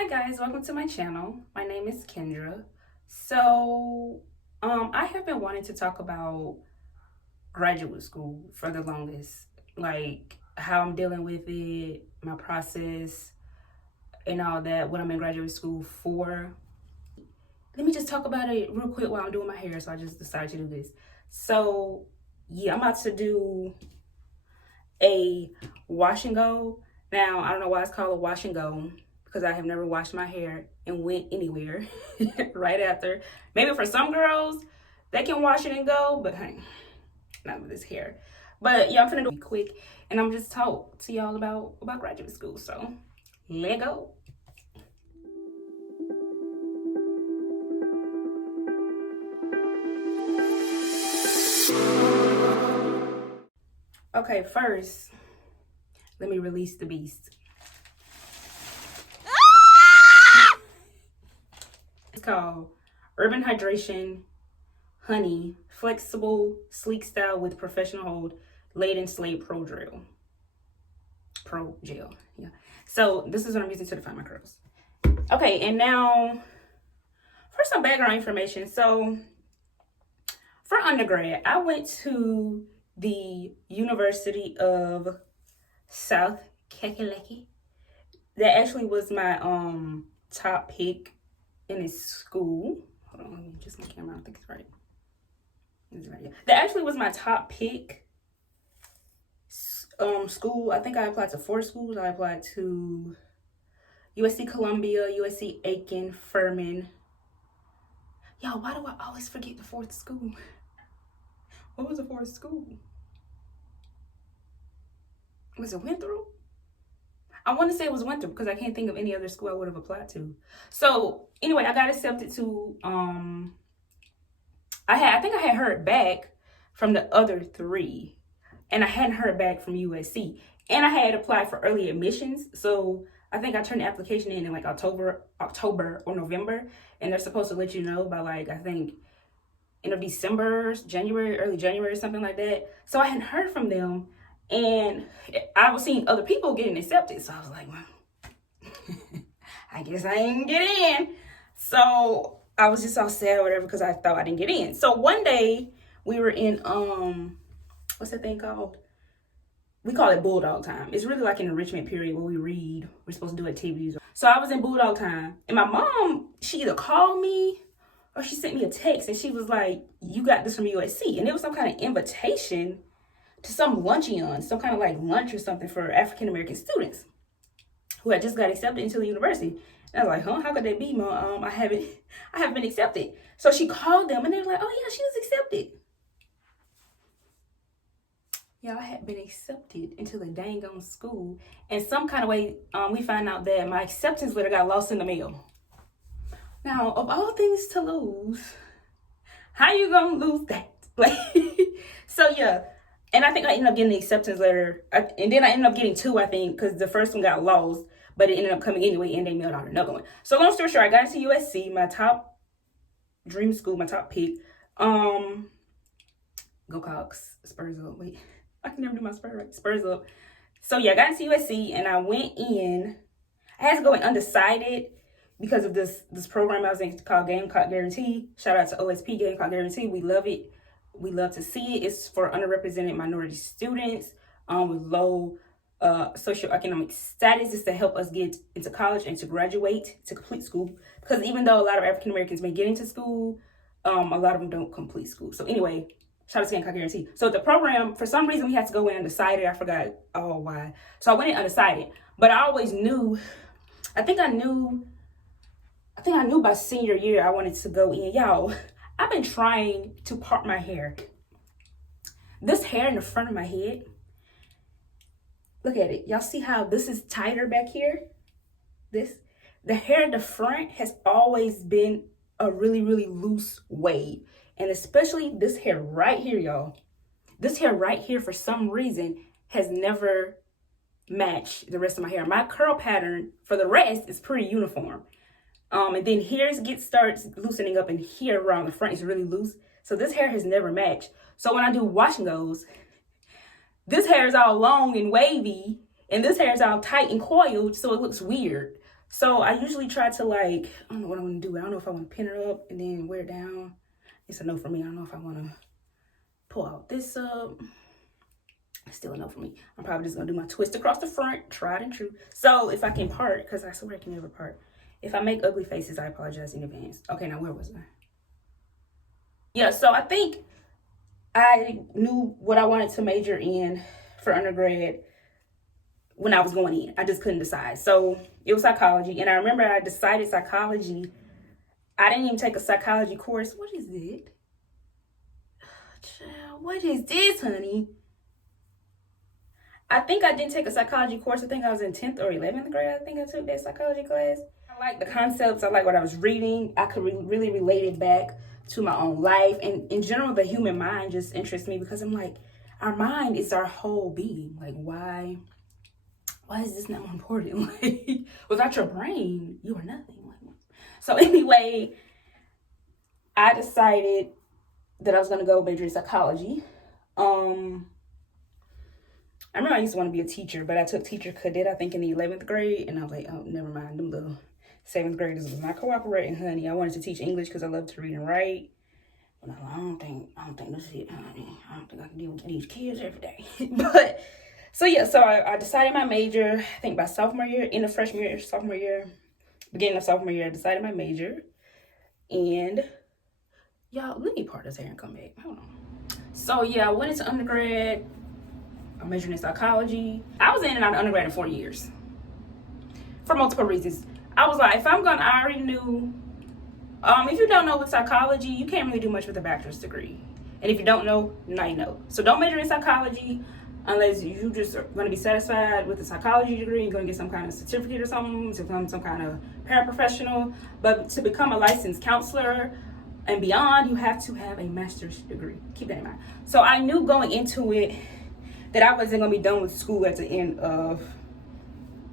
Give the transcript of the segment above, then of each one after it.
Hi guys, welcome to my channel. My name is Kendra. So, I have been wanting to talk about graduate school for the longest, like how I'm dealing with it, my process, and all that, what I'm in graduate school for. Let me just talk about it real quick while I'm doing my hair, so I just decided to do this. So, yeah, I'm about to do a wash and go. Now, I don't know why it's called a wash and go, because I have never washed my hair and went anywhere right after. Maybe for some girls, they can wash it and go, but hey, not with this hair. But yeah, I'm finna do it quick, and I'm just talk to y'all about graduate school. So, let go. Okay, first, let me release the beast. It's called Urban Hydration Honey Flexible Sleek Style with Professional Hold Laid in Slate Pro Gel. Yeah. So this is what I'm using to define my curls. Okay, and now for some background information. So for undergrad, I went to the University of South Kakalaki. That actually was my top pick in its school. Hold on, let me adjust my camera. I think it's right. It's right. Yeah. That actually was my top pick school. I think I applied to 4 schools. I applied to USC Columbia, USC Aiken, Furman. Yo, why do I always forget the 4th school? What was the 4th school? Was it Winthrop? I want to say it was Winthrop because I can't think of any other school I would have applied to. So anyway, I got accepted to I think I had heard back from the other 3, and I hadn't heard back from USC, and I had applied for early admissions. So I think I turned the application in like October or November, and they're supposed to let you know by like, I think end of December, January, early January, something like that. So I hadn't heard from them, and I was seeing other people getting accepted. So I was like, well, I guess I ain't get in. So I was just all sad or whatever because I thought I didn't get in. So one day we were in what's that thing called? We call it Bulldog time. It's really like an enrichment period where we read. We're supposed to do activities. So I was in Bulldog time, and my mom, she either called me or she sent me a text, and she was like, "You got this from USC," and it was some kind of invitation to some luncheon, some kind of like lunch or something for African American students who had just got accepted into the university. And I was like, huh? How could that be, Mom? I haven't been accepted. So she called them, and they were like, oh yeah, she was accepted. Yeah, I had been accepted into the dang on school. And some kind of way, we found out that my acceptance letter got lost in the mail. Now, of all things to lose, how you gonna lose that? Like, so yeah. And I think I ended up getting the acceptance letter. And then I ended up getting 2, I think, because the first one got lost, but it ended up coming anyway, and they mailed out another one. So long story short, I got into USC, my top dream school, my top pick. Go Cox, Spurs up. Wait, I can never do my Spurs right. Spurs up. So yeah, I got into USC, and I went in. I had to go in undecided because of this program I was in called Gamecock Guarantee. Shout out to OSP Gamecock Guarantee. We love it. We love to see it. It's for underrepresented minority students with low socioeconomic status. Is to help us get into college and to graduate, to complete school. Because even though a lot of African Americans may get into school, a lot of them don't complete school. So anyway, shout out to Gamecock Guarantee. So the program, for some reason, we had to go in undecided. I forgot why. So I went in undecided. But I always knew, I think I knew by senior year I wanted to go in. Y'all, I've been trying to part my hair. This hair in the front of my head, look at it. Y'all see how this is tighter back here? The hair in the front has always been a really, really loose wave. And especially this hair right here, y'all. This hair right here, for some reason, has never matched the rest of my hair. My curl pattern, for the rest, is pretty uniform. And then here starts loosening up, and here around the front is really loose. So this hair has never matched. So when I do wash and goes, this hair is all long and wavy, and this hair is all tight and coiled, so it looks weird. So I usually try to like, I don't know what I want to do. I don't know if I want to pin her up and then wear it down. It's a no for me. I don't know if I want to pull out this up. Still a no for me. I'm probably just going to do my twist across the front, tried and true. So if I can part, because I swear I can never part. If I make ugly faces, I apologize in advance. Okay, now where was I? Yeah, so I think I knew what I wanted to major in for undergrad when I was going in. I just couldn't decide. So it was psychology. And I remember I decided psychology. I didn't even take a psychology course. What is it? Child, what is this, honey? I think I didn't take a psychology course. I think I was in 10th or 11th grade. I think I took that psychology class. I like the concepts. I like what I was reading. I could really relate it back to my own life. And in general, the human mind just interests me because I'm like, our mind is our whole being. Like, why is this not more important? Like, without your brain, you are nothing. So anyway, I decided that I was going to go major in psychology. I remember I used to want to be a teacher, but I took teacher cadet, I think, in the 11th grade. And I was like, oh, never mind. Them little 7th graders was not cooperating, honey. I wanted to teach English because I love to read and write. But I don't think this is it, honey. I don't think I can deal with these kids every day. But, so yeah, so I decided my major, I think by sophomore year, in the freshman year, sophomore year, beginning of sophomore year, I decided my major. And, y'all, let me part this hair and come back. Hold on. So, yeah, I went into undergrad. I majored in psychology. I was in and out of undergrad in 4 years for multiple reasons. I was like, I already knew, if you don't know with psychology, you can't really do much with a bachelor's degree. And if you don't know, now you know. So don't major in psychology unless you just are going to be satisfied with a psychology degree. You're going to get some kind of certificate or something to become some kind of paraprofessional. But to become a licensed counselor and beyond, you have to have a master's degree. Keep that in mind. So I knew going into it that I wasn't gonna be done with school at the end of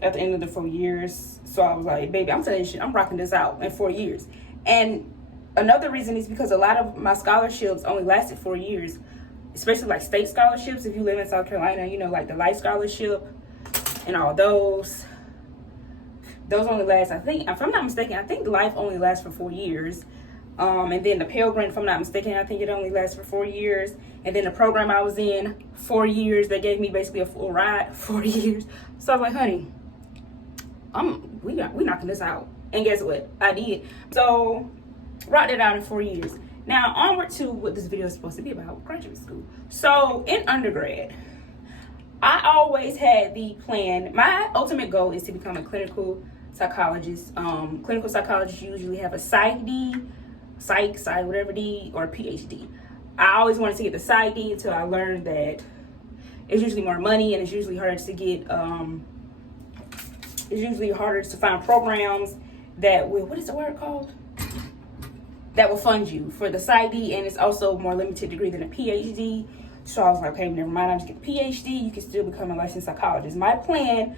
the 4 years. So I was like, baby, I'm telling you shit, I'm rocking this out in 4 years. And another reason is because a lot of my scholarships only lasted 4 years, especially like state scholarships. If you live in South Carolina, you know, like the Life Scholarship and all those only last, I think, if I'm not mistaken, I think Life only lasts for 4 years. And then the Pell Grant, if I'm not mistaken, I think it only lasts for 4 years. And then the program I was in, 4 years, they gave me basically a full ride, 4 years. So I was like, honey, we knocking this out. And guess what? I did. So, rocked it out in 4 years. Now, onward to what this video is supposed to be about, graduate school. So, in undergrad, I always had the plan. My ultimate goal is to become a clinical psychologist. Clinical psychologists usually have a psych D, whatever D, or a PhD. I always wanted to get the psych D until I learned that it's usually more money and it's usually harder to get, it's usually harder to find programs that will, what is the word called? That will fund you for the psych D, and it's also more limited degree than a PhD. So I was like, okay, never mind, I'll just get the PhD. You can still become a licensed psychologist. My plan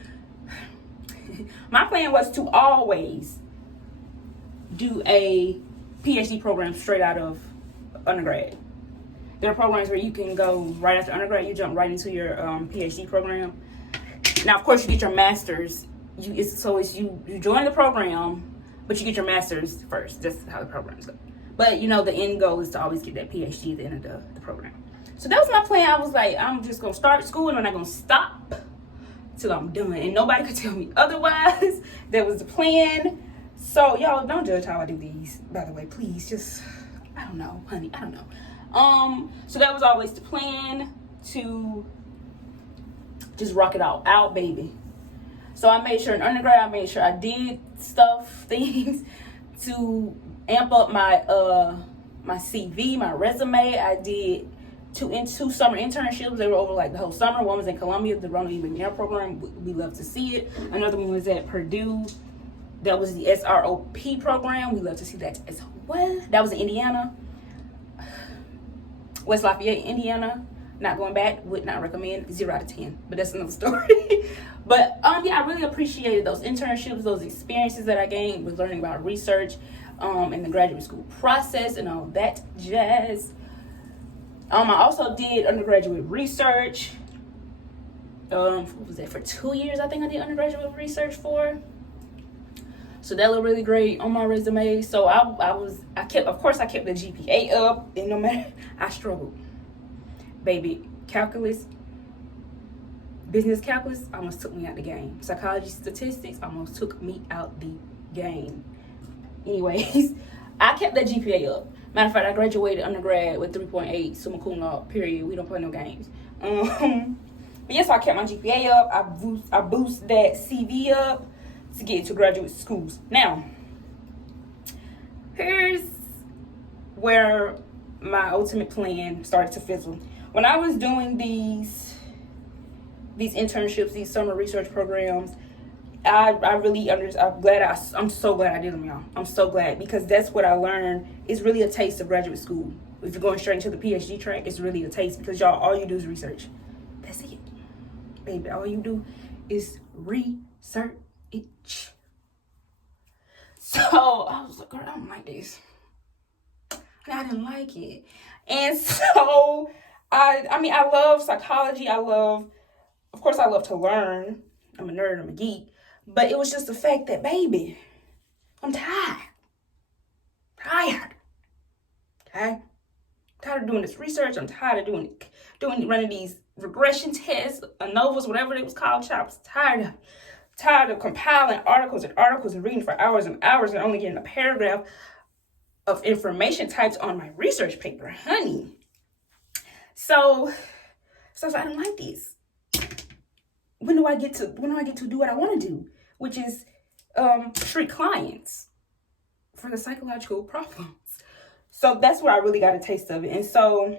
was to always do a PhD program straight out of undergrad. There are programs where you can go right after undergrad, you jump right into your PhD program. Now, of course, you get your master's. You join the program, but you get your master's first. That's how the programs go. But, you know, the end goal is to always get that PhD at the end of the program. So that was my plan. I was like, I'm just going to start school and I'm not going to stop till I'm done. And nobody could tell me otherwise. That was the plan. So, y'all, don't judge how I do these, by the way. Please, just, I don't know, honey. I don't know. So that was always the plan, to just rock it all out, baby. So I made sure in undergrad, I made sure I did things to amp up my my CV, my resume. I did two summer internships. They were over like the whole summer. One was in Columbia, the Ronald E. McNair program. We love to see it. Another one was at Purdue. That was the SROP program. We love to see that as well. That was in Indiana. West Lafayette, Indiana. Not going back, would not recommend. 0 out of 10, but that's another story. But yeah, I really appreciated those internships, those experiences that I gained with learning about research and the graduate school process and all that jazz. I also did undergraduate research. What was that, for 2 years? I think I did undergraduate research for. So that looked really great on my resume. So I kept the GPA up, and no matter, I struggled. Baby, business calculus almost took me out the game. Psychology statistics almost took me out the game. Anyways, I kept that GPA up. Matter of fact, I graduated undergrad with 3.8, summa cum laude, period. We don't play no games. But yes, I kept my GPA up. I boost that CV up to get into graduate schools. Now, here's where my ultimate plan started to fizzle. When I was doing these internships, these summer research programs, I'm so glad I did them, y'all. I'm so glad, because that's what I learned is really a taste of graduate school. If you're going straight into the PhD track, it's really a taste, because y'all, all you do is research. That's it. Baby, all you do is research. So I was like, girl, I don't like this. And I didn't like it. And so I love psychology. Of course I love to learn. I'm a nerd, I'm a geek. But it was just the fact that, baby, I'm tired. Okay? Tired of doing this research. I'm tired of running these regression tests, ANOVAs, whatever it was called. I was tired of compiling articles and reading for hours and hours and only getting a paragraph of information typed on my research paper, honey. So I was like, I don't like this. When do I get to do what I want to do, which is treat clients for the psychological problems? So that's where I really got a taste of it. And so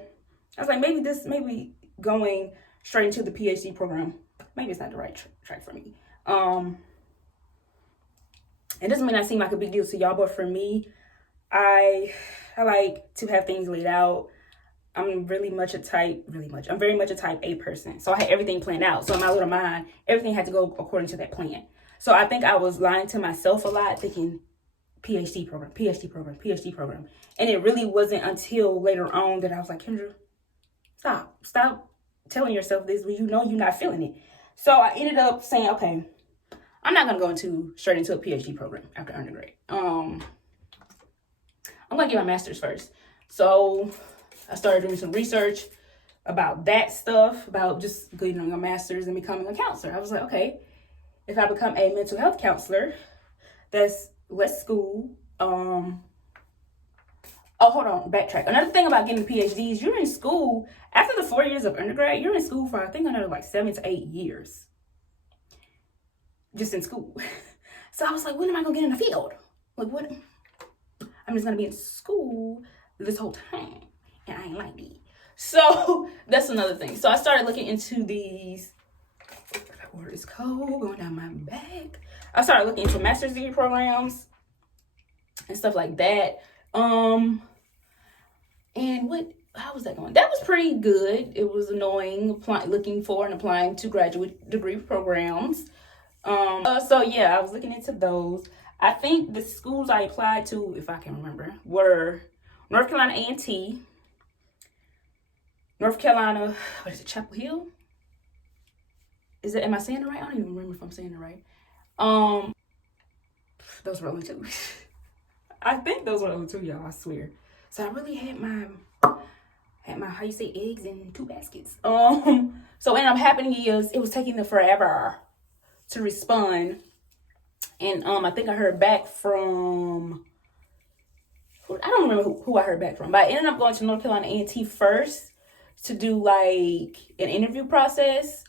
I was like, maybe going straight into the PhD program, maybe it's not the right track for me. It doesn't mean I seem like a big deal to y'all, but for me, I like to have things laid out. I'm very much a type A person. So I had everything planned out. So in my little mind, everything had to go according to that plan. So I think I was lying to myself a lot, thinking PhD program. And it really wasn't until later on that I was like, Kendra, stop telling yourself this when you know you're not feeling it. So I ended up saying, okay, I'm not going to go straight into a PhD program after undergrad. I'm going to get my master's first. So I started doing some research about that stuff, about just getting a master's and becoming a counselor. I was like, okay, if I become a mental health counselor, that's less school. Hold on, backtrack. Another thing about getting a PhD is you're in school, after the 4 years of undergrad, you're in school for, I think, another like 7 to 8 years. Just in school. So I was like, when am I going to get in the field? Like, what? I'm just going to be in school this whole time. And I ain't like it. So that's another thing. So I started looking into these. That word is cold going down my back. I started looking into master's degree programs and stuff like that. And how was that going? That was pretty good. It was annoying looking for and applying to graduate degree programs. So yeah, I was looking into those. I think the schools I applied to, if I can remember, were North Carolina A&T, North Carolina, what is it, Chapel Hill? Am I saying it right? I don't even remember if I'm saying it right. Those were only two. I think those were only two, y'all, I swear. So I really had my how you say, eggs in 2 baskets. So what ended up happening is it was taking them forever to respond. And I think I heard back from, I don't remember who I heard back from, but I ended up going to North Carolina A&T first to do like an interview process.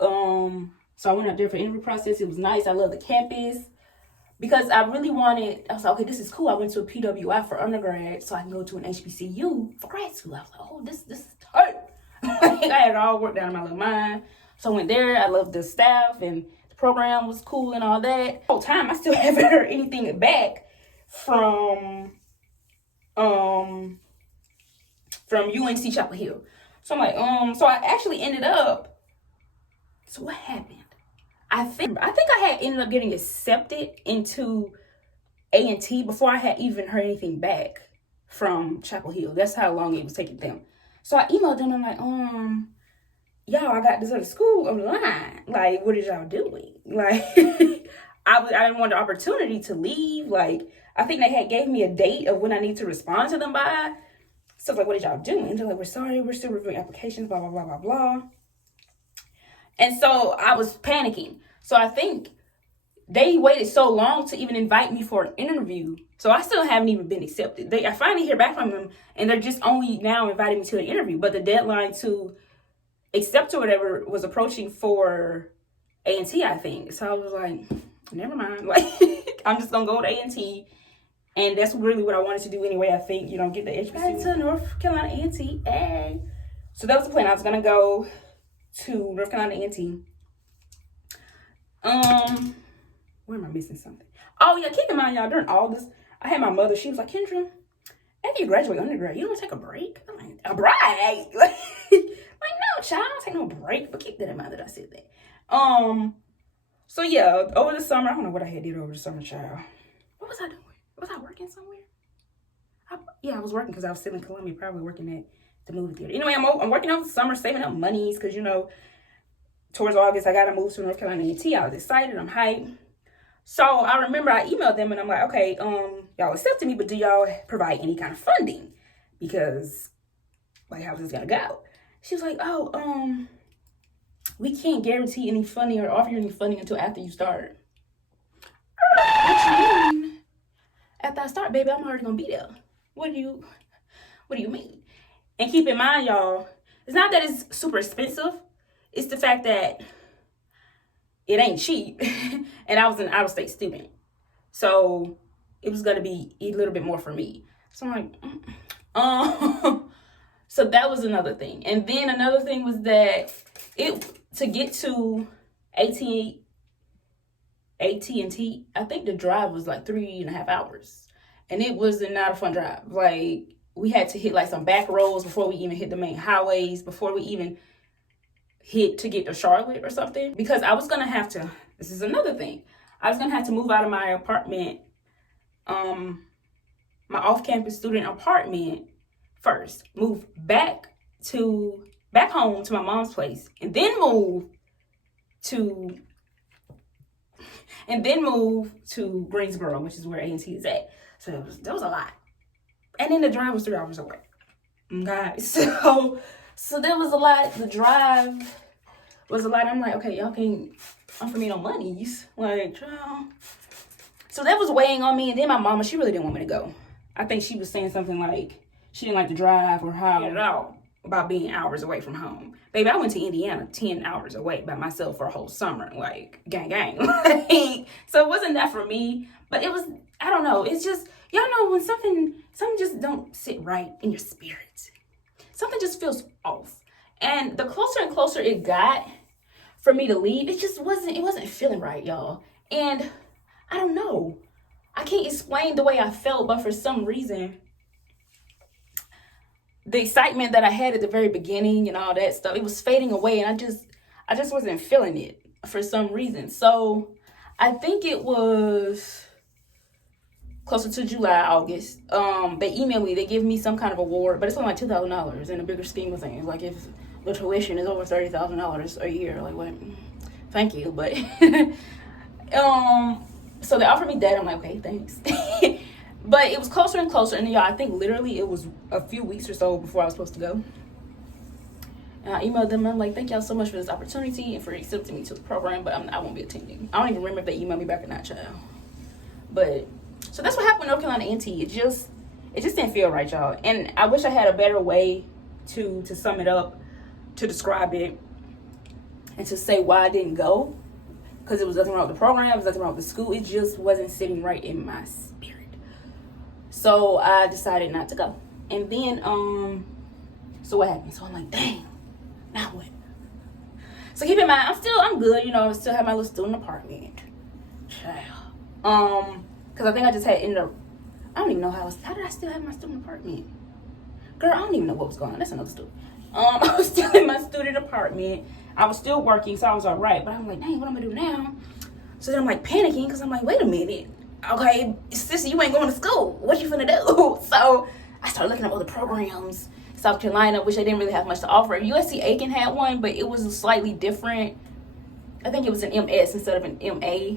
So I went out there for interview process. It was nice. I love the campus because I was like, okay, this is cool. I went to a PWI for undergrad so I can go to an HBCU for grad school. I was like, oh, this is tight. Like, I had it all worked out in my little mind. So I went there. I loved the staff and the program was cool and all that. The whole time I still haven't heard anything back from UNC Chapel Hill. So I'm like, so I actually ended up, so what happened? I think I had ended up getting accepted into A&T before I had even heard anything back from Chapel Hill. That's how long it was taking them. So I emailed them. I'm like, y'all, I got this other school on the line. Like, what is y'all doing? Like, I didn't want the opportunity to leave. Like, I think they had gave me a date of when I need to respond to them by. So I was like, what did y'all do? And they're like, we're sorry, we're still reviewing applications, blah, blah, blah, blah, blah. And so I was panicking. So I think they waited so long to even invite me for an interview. So I still haven't even been accepted. I finally hear back from them, and they're just only now inviting me to an interview. But the deadline to accept or whatever was approaching for A&T, I think. So I was like, never mind. Like, I'm just going to go with A&T. And that's really what I wanted to do anyway, I think. You know, get the HBCU to North Carolina A&T. Hey. So that was the plan. I was going to go to North Carolina A&T. Where am I missing something? Oh, yeah, keep in mind, y'all, during all this, I had my mother. She was like, Kendra, after you graduate undergrad, you don't want to take a break? I'm like, a break? Like, no, child, I don't take no break. But keep that in mind that I said that. So, yeah, over the summer, I don't know what I had did over the summer, child. What was I doing? Was I working somewhere? I was working because I was still in Columbia, probably working at the movie theater. Anyway, I'm working over the summer, saving up monies because, you know, towards August, I got to move to North Carolina A&T. I was excited. I'm hyped. So I remember I emailed them and I'm like, okay, y'all accepted me, but do y'all provide any kind of funding? Because, like, how's this going to go? She was like, oh, we can't guarantee any funding or offer you any funding until after you start. What you mean? After I start, baby, I'm already going to be there. What do you mean? And keep in mind, y'all, it's not that it's super expensive. It's the fact that it ain't cheap. And I was an out-of-state student. So it was going to be a little bit more for me. So I'm like, so that was another thing. And then another thing was that to get to AT&T, I think the drive was like 3.5 hours. And it was not a fun drive. Like, we had to hit like some back roads before we even hit the main highways, before we even hit to get to Charlotte or something. Because I was going to have to, this is another thing, I was going to have to move out of my apartment, my off-campus student apartment first, move back home to my mom's place, and then move to Greensboro, which is where A&T is at. So that was a lot. And then the drive was 3 hours away. Okay, so that was a lot. The drive was a lot. I'm like, okay, y'all can't offer me no monies. Like, child. So that was weighing on me. And then my mama, she really didn't want me to go. I think she was saying something like she didn't like the drive or how at all about being hours away from home. Baby, I went to Indiana 10 hours away by myself for a whole summer. Like, gang. So it wasn't that for me. But it was, I don't know. It's just, y'all know when something just don't sit right in your spirit. Something just feels off. And the closer and closer it got for me to leave, it wasn't feeling right, y'all. And I don't know. I can't explain the way I felt, but for some reason, the excitement that I had at the very beginning and all that stuff, it was fading away, and I just wasn't feeling it for some reason. So I think it was closer to July, August. They emailed me, they give me some kind of award, but it's only like $2,000 in the bigger scheme of things. Like, if the tuition is over $30,000 a year, like, what? Thank you, but so they offered me that. I'm like, okay, thanks. But it was closer and closer, and y'all, I think literally it was a few weeks or so before I was supposed to go. And I emailed them. I'm like, thank y'all so much for this opportunity and for accepting me to the program, but I won't be attending. I don't even remember if they emailed me back or not, child. But so that's what happened with North Carolina A&T. It just didn't feel right, y'all. And I wish I had a better way to sum it up, to describe it, and to say why I didn't go. Because it was nothing wrong with the program, it was nothing wrong with the school. It just wasn't sitting right in my spirit. So I decided not to go. And then, so what happened? So I'm like, dang, now what? So keep in mind, I'm good, you know, I still have my little student apartment. Child. Because I think I just had ended up, I don't even know how did I still have my student apartment? Girl, I don't even know what was going on. That's another story. I was still in my student apartment. I was still working, so I was all right. But I'm like, dang, what am I going to do now? So then I'm like panicking because I'm like, wait a minute. Okay, sister, you ain't going to school. What you finna do? So I started looking up other programs. South Carolina, which they didn't really have much to offer. USC Aiken had one, but it was slightly different. I think it was an MS instead of an MA.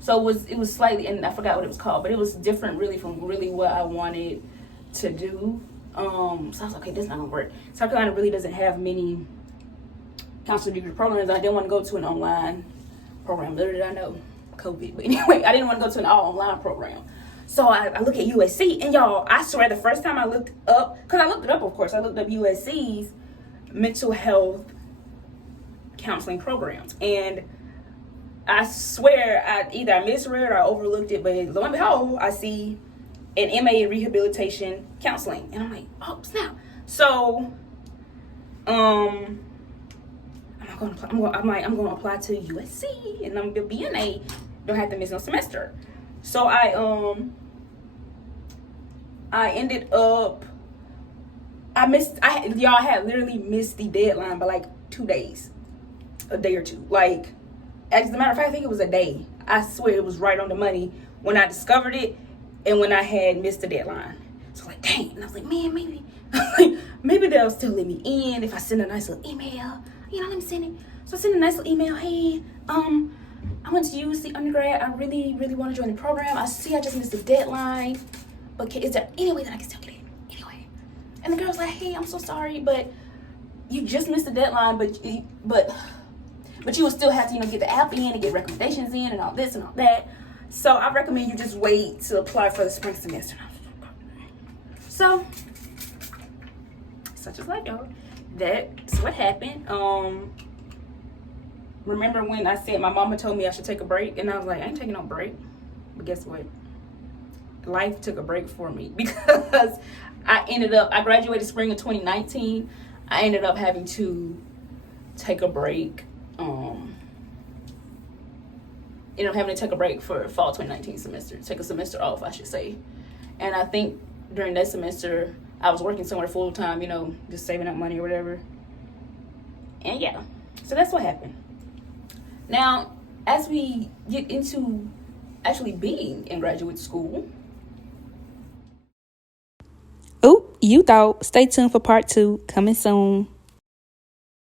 So it was slightly, and I forgot what it was called, but it was different really from really what I wanted to do. So I was like, okay, this is not gonna work. South Carolina really doesn't have many counselor degree programs. I didn't want to go to an online program. Little did I know, COVID. But anyway, I didn't want to go to an all online program. So I look at USC, and y'all, I swear the first time I looked up, because I looked it up, of course, I looked up USC's mental health counseling programs, and I swear either I misread or I overlooked it, but lo and behold, I see an MA in rehabilitation counseling, and I'm like, oh snap! So, I'm going to apply to USC, and I'm gonna be an A. Don't have to miss no semester. So I ended up, y'all had literally missed the deadline by like 2 days, a day or two. Like, as a matter of fact, I think it was a day. I swear it was right on the money when I discovered it and when I had missed the deadline. So like, dang. And I was like, man, maybe they'll still let me in if I send a nice little email. You know, let me send it. So I sent a nice little email. Hey, I went to UC undergrad. I really, really want to join the program. I see I just missed the deadline. But is there any way that I can still get in? Anyway. And the girl was like, hey, I'm so sorry, but you just missed the deadline, but you will still have to, get the app in and get recommendations in and all this and all that. So I recommend you just wait to apply for the spring semester. So, such as life, y'all. That's what happened. Remember when I said my mama told me I should take a break? And I was like, I ain't taking no break. But guess what? Life took a break for me because I graduated spring of 2019. I ended up having to take a break. Ended up having to take a break for fall 2019 semester. Take a semester off, I should say. And I think during that semester, I was working somewhere full time, just saving up money or whatever. And yeah, so that's what happened. Now, as we get into actually being in graduate school. Oh, you thought. Stay tuned for part 2, coming soon.